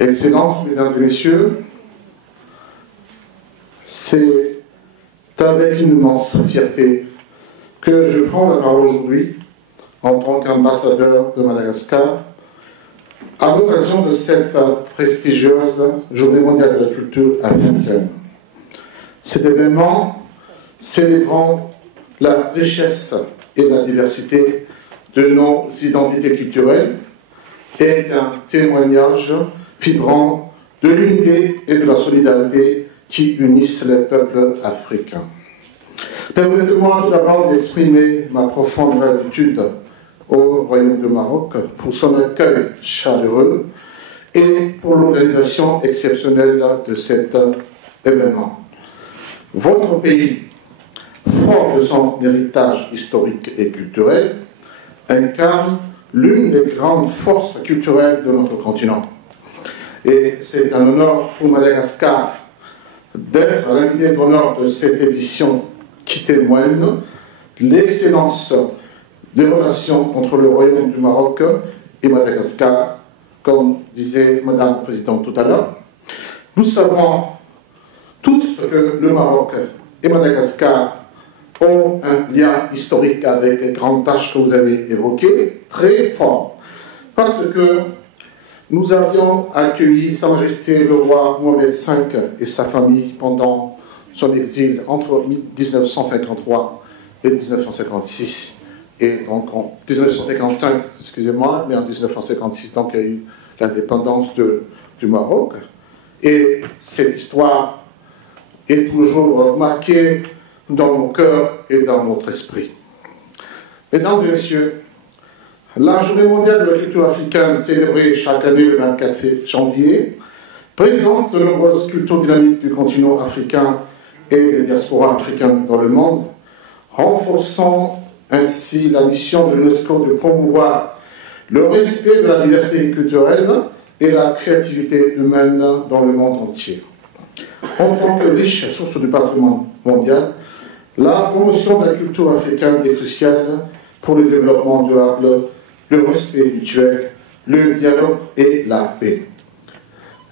Excellences, Mesdames et Messieurs, c'est avec une immense fierté que je prends la parole aujourd'hui en tant qu'ambassadeur de Madagascar à l'occasion de cette prestigieuse Journée mondiale de la culture africaine. Cet événement célébrant la richesse et la diversité de nos identités culturelles est un témoignage vibrant de l'unité et de la solidarité qui unissent les peuples africains. Permettez-moi tout d'abord d'exprimer ma profonde gratitude au Royaume du Maroc pour son accueil chaleureux et pour l'organisation exceptionnelle de cet événement. Votre pays, fort de son héritage historique et culturel, incarne l'une des grandes forces culturelles de notre continent. Et c'est un honneur pour Madagascar d'être l'invité d'honneur de cette édition qui témoigne l'excellence des relations entre le Royaume du Maroc et Madagascar, comme disait Madame la Présidente tout à l'heure. Nous savons tous que le Maroc et Madagascar ont un lien historique avec les grandes tâches que vous avez évoquées, très fort, parce que nous avions accueilli Sa Majesté le roi Mohamed V et sa famille pendant son exil entre 1953 et 1956. Et donc en 1955, excusez-moi, mais en 1956, donc il y a eu l'indépendance du Maroc. Et cette histoire est toujours marquée dans nos cœurs et dans notre esprit. Mesdames et messieurs, la Journée mondiale de la culture africaine, célébrée chaque année le 24 janvier, présente de nombreuses cultures dynamiques du continent africain et des diasporas africaines dans le monde, renforçant ainsi la mission de l'UNESCO de promouvoir le respect de la diversité culturelle et la créativité humaine dans le monde entier. En tant que riche source du patrimoine mondial, la promotion de la culture africaine est cruciale pour le développement durable, le respect mutuel, le dialogue et la paix.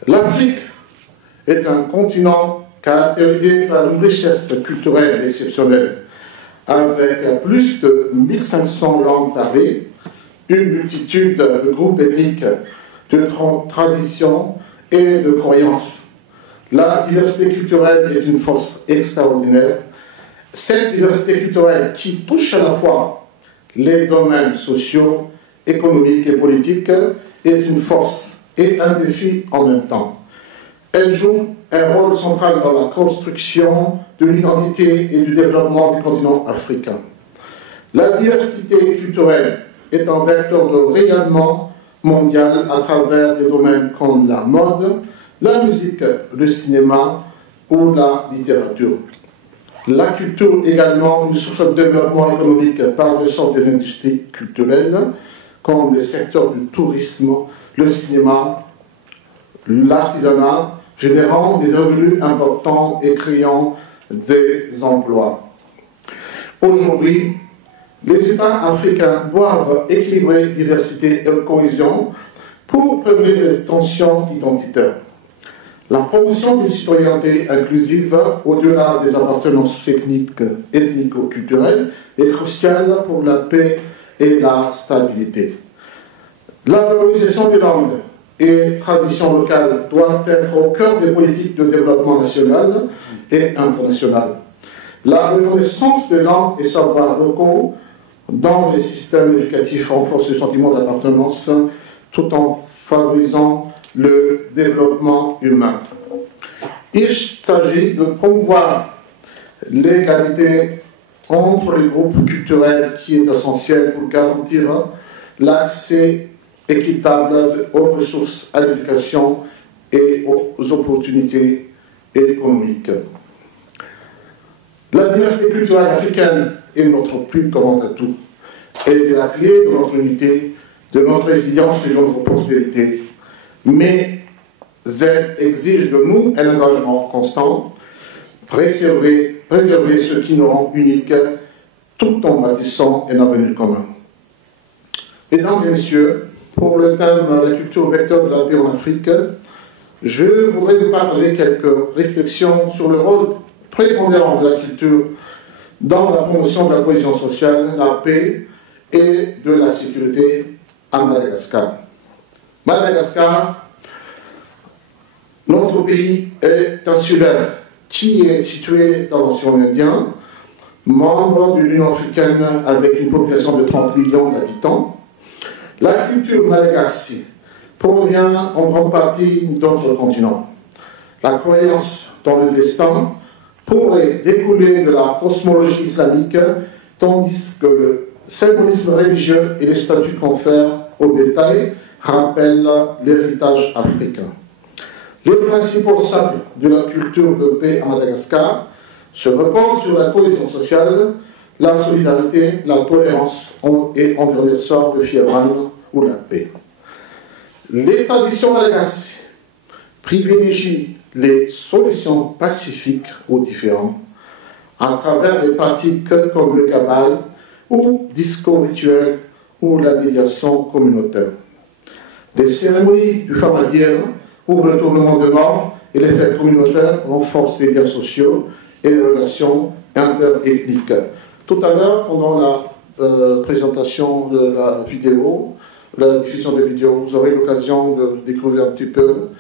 L'Afrique est un continent caractérisé par une richesse culturelle exceptionnelle, avec plus de 1500 langues parlées, une multitude de groupes ethniques, de traditions et de croyances. La diversité culturelle est une force extraordinaire. Cette diversité culturelle qui touche à la fois les domaines sociaux, économiques et politiques est une force et un défi en même temps. Elle joue un rôle central dans la construction de l'identité et du développement du continent africain. La diversité culturelle est un vecteur de rayonnement mondial à travers des domaines comme la mode, la musique, le cinéma ou la littérature. La culture est également une source de développement économique par le sort des industries culturelles, comme les secteurs du tourisme, le cinéma, l'artisanat, générant des revenus importants et créant des emplois. Aujourd'hui, les États africains doivent équilibrer diversité et cohésion pour prévenir les tensions identitaires. La promotion d'une citoyenneté inclusive, au-delà des appartenances ethniques, ethnico-culturelles, est cruciale pour la paix et la stabilité. La valorisation des langues et traditions locales doivent être au cœur des politiques de développement national et international. La reconnaissance des langues et savoirs locaux dans les systèmes éducatifs renforce le sentiment d'appartenance tout en favorisant le développement humain. Il s'agit de promouvoir l'égalité entre les groupes culturels qui est essentiel pour garantir l'accès équitable aux ressources, à l'éducation et aux opportunités économiques. La diversité culturelle africaine est notre plus grand atout. Elle est la clé de notre unité, de notre résilience et de notre prospérité. Mais elle exige de nous un engagement constant, préserver ce qui nous rend uniques, tout en bâtissant un avenir commun. Mesdames et messieurs, pour le thème « La culture vecteur de la paix en Afrique », je voudrais vous parler quelques réflexions sur le rôle prépondérant de la culture dans la promotion de la cohésion sociale, la paix et de la sécurité à Madagascar. Madagascar, notre pays est insulaire, qui est situé dans l'océan Indien, membre de l'Union africaine avec une population de 30 millions d'habitants. La culture malagasy provient en grande partie d'autres continents. La croyance dans le destin pourrait découler de la cosmologie islamique, tandis que le symbolisme religieux et les statuts confèrent au bétail rappellent l'héritage africain. Les principaux socles de la culture de paix à Madagascar se reposent sur la cohésion sociale, la solidarité, la tolérance et en dernier ressort le fievran ou la paix. Les traditions malagasy privilégient les solutions pacifiques aux différends à travers des pratiques comme le cabal ou discours rituels ou la médiation communautaire. Des cérémonies du Famadiel ou le retournement de mort et les fêtes communautaires renforcent les liens sociaux et les relations interethniques. Tout à l'heure, pendant la présentation de la vidéo, la diffusion des vidéos, vous aurez l'occasion de découvrir un petit peu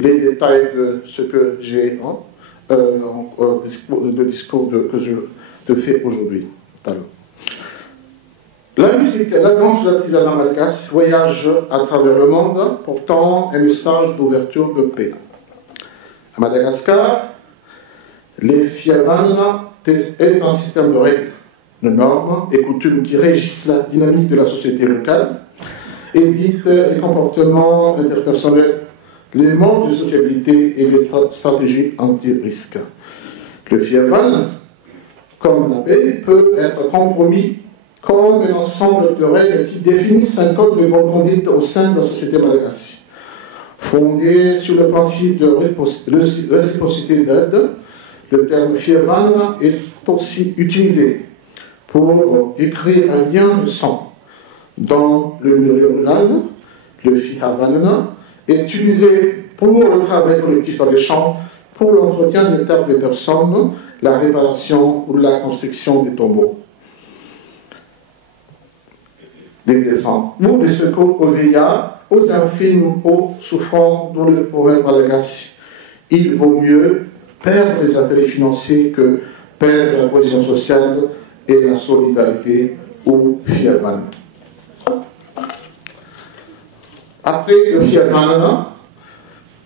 les détails de ce que j'ai le discours que je fais aujourd'hui. La musique et la danse de l'artisanat malagasy voyagent à travers le monde, portant un message d'ouverture de paix. À Madagascar, les fievran est un système de règles, de normes et coutumes qui régissent la dynamique de la société locale et dictent les comportements interpersonnels, les modes de sociabilité et les stratégies anti-risque. Le fievran, comme la paix, peut être compromis comme un ensemble de règles qui définissent un code de bonne conduite au sein de la société malagasy. Fondé sur le principe de réciprocité d'aide, le terme fievran est aussi utilisé pour décrire un lien de sang. Dans le milieu rural, le fihavan est utilisé pour le travail collectif dans les champs, pour l'entretien des terres des personnes, la réparation ou la construction des tombeaux, des défunts, ou des secours aux vieillards, aux infirmes, aux souffrants dans le poème malagasy. Il vaut mieux perdre les intérêts financiers que perdre la cohésion sociale et la solidarité au fievran. Après le fievran,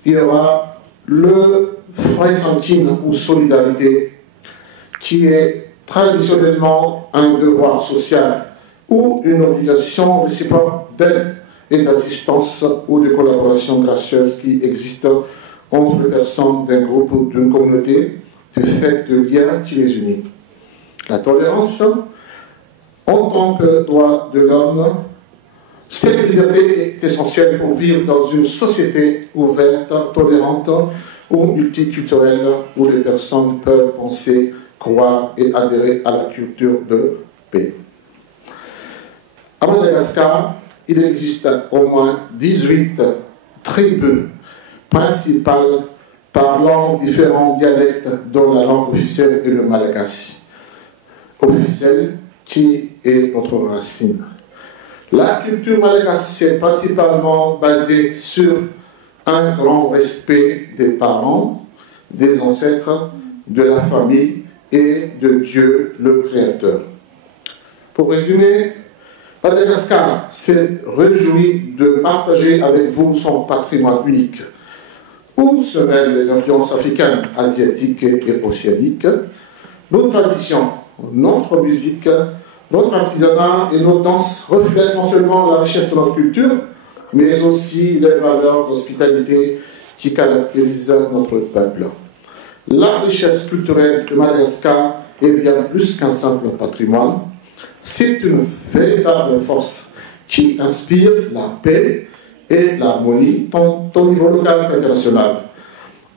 il y aura le fraisankin ou solidarité, qui est traditionnellement un devoir social ou une obligation réciproque d'aide et d'assistance ou de collaboration gracieuse qui existe entre les personnes d'un groupe ou d'une communauté du fait de liens qui les unissent. La tolérance, en tant que droit de l'homme, cette liberté est essentielle pour vivre dans une société ouverte, tolérante ou multiculturelle où les personnes peuvent penser, croire et adhérer à la culture de paix. À Madagascar, il existe au moins 18 tribus principales parlant différents dialectes dont la langue officielle est le malagasy. Officielle qui est notre racine. La culture malagasy est principalement basée sur un grand respect des parents, des ancêtres, de la famille et de Dieu le Créateur. Pour résumer, Madagascar s'est réjoui de partager avec vous son patrimoine unique. Où se mêlent les influences africaines, asiatiques et océaniques, nos traditions, notre musique, notre artisanat et nos danses reflètent non seulement la richesse de notre culture, mais aussi les valeurs d'hospitalité qui caractérisent notre peuple. La richesse culturelle de Madagascar est bien plus qu'un simple patrimoine. C'est une véritable force qui inspire la paix et l'harmonie tant au niveau local qu'international.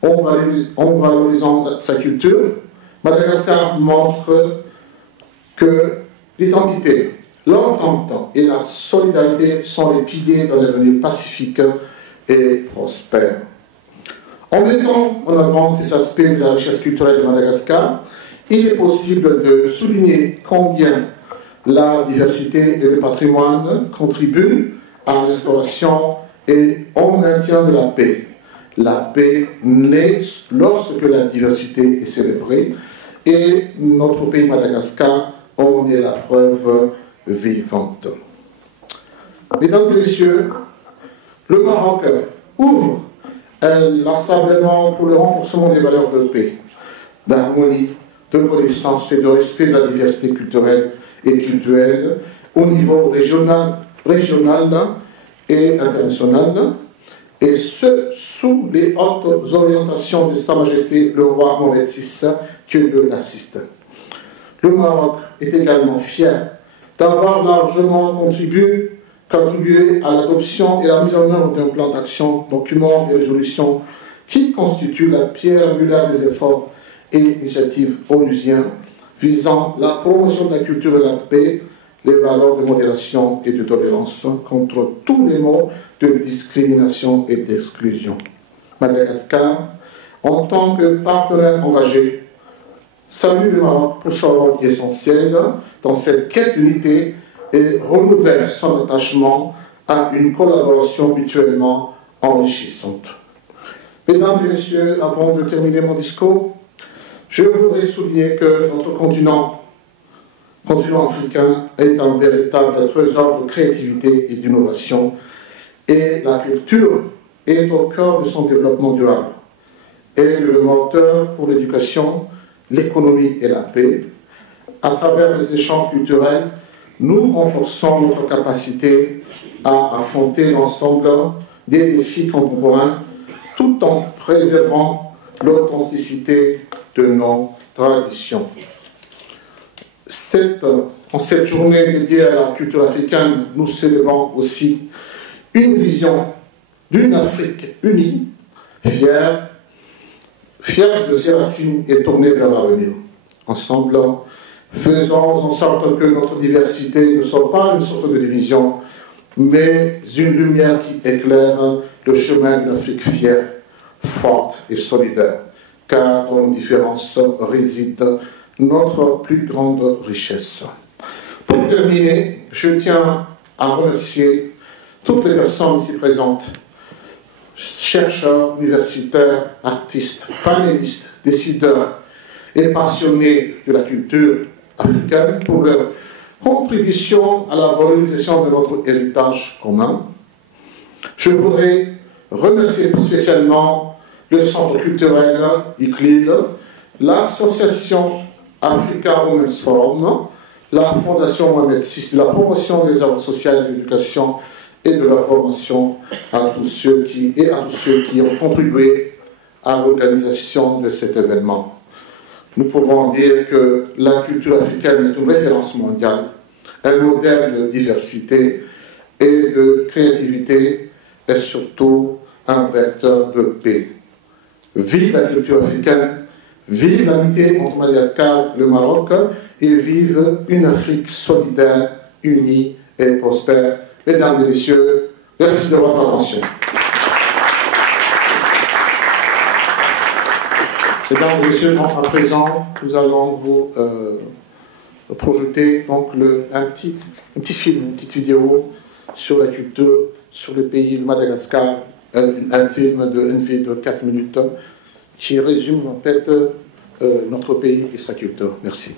En valorisant sa culture, Madagascar montre que l'identité, l'entente et la solidarité sont les piliers d'un avenir pacifique et prospère. En mettant en avant ces aspects de la richesse culturelle de Madagascar, il est possible de souligner combien la diversité et le patrimoine contribuent à l'instauration et au maintien de la paix. La paix naît lorsque la diversité est célébrée et notre pays Madagascar en est la preuve vivante. Mesdames et messieurs, le Maroc ouvre inlassablement pour le renforcement des valeurs de paix, d'harmonie, de connaissance et de respect de la diversité culturelle et culturelle au niveau régional et international, et ce, sous les hautes orientations de Sa Majesté le roi Mohamed VI qui l'assiste. Le Maroc est également fier d'avoir largement contribué à l'adoption et la mise en œuvre d'un plan d'action, document et résolution qui constitue la pierre angulaire des efforts et initiatives onusiens visant la promotion de la culture de la paix, les valeurs de modération et de tolérance contre tous les mots de discrimination et d'exclusion. Madagascar, en tant que partenaire engagé, salue le Maroc pour son rôle essentiel dans cette quête d'unité et renouvelle son attachement à une collaboration mutuellement enrichissante. Mesdames et messieurs, avant de terminer mon discours, je voudrais souligner que notre continent africain est un véritable trésor de créativité et d'innovation, et la culture est au cœur de son développement durable. Elle est le moteur pour l'éducation, l'économie et la paix. À travers les échanges culturels, nous renforçons notre capacité à affronter l'ensemble des défis contemporains tout en préservant l'authenticité de nos traditions. En cette journée dédiée à la culture africaine, nous célébrons aussi une vision d'une Afrique unie, fière de ses racines et tournée vers l'avenir. Ensemble, faisons en sorte que notre diversité ne soit pas une source de division, mais une lumière qui éclaire le chemin d'une Afrique fière, forte et solidaire, car dans nos différences réside notre plus grande richesse. Pour terminer, je tiens à remercier toutes les personnes ici présentes, chercheurs, universitaires, artistes, panélistes, décideurs et passionnés de la culture africaine pour leur contribution à la valorisation de notre héritage commun. Je voudrais remercier spécialement le Centre culturel ICLIL, l'Association Africa Women's Forum, la Fondation Mohamed VI de la promotion des œuvres sociales et de l'éducation et de la formation à tous ceux qui ont contribué à l'organisation de cet événement. Nous pouvons dire que la culture africaine est une référence mondiale, un modèle de diversité et de créativité et surtout un vecteur de paix. Vive la culture africaine, vive l'amitié entre Madagascar et le Maroc et vive une Afrique solidaire, unie et prospère. Mesdames et messieurs, merci de votre attention. Mesdames et messieurs, à présent, nous allons vous projeter donc, un petit film, une petite vidéo sur la culture, sur le pays de Madagascar, un film de 4 minutes qui résume en fait notre pays et sa culture. Merci.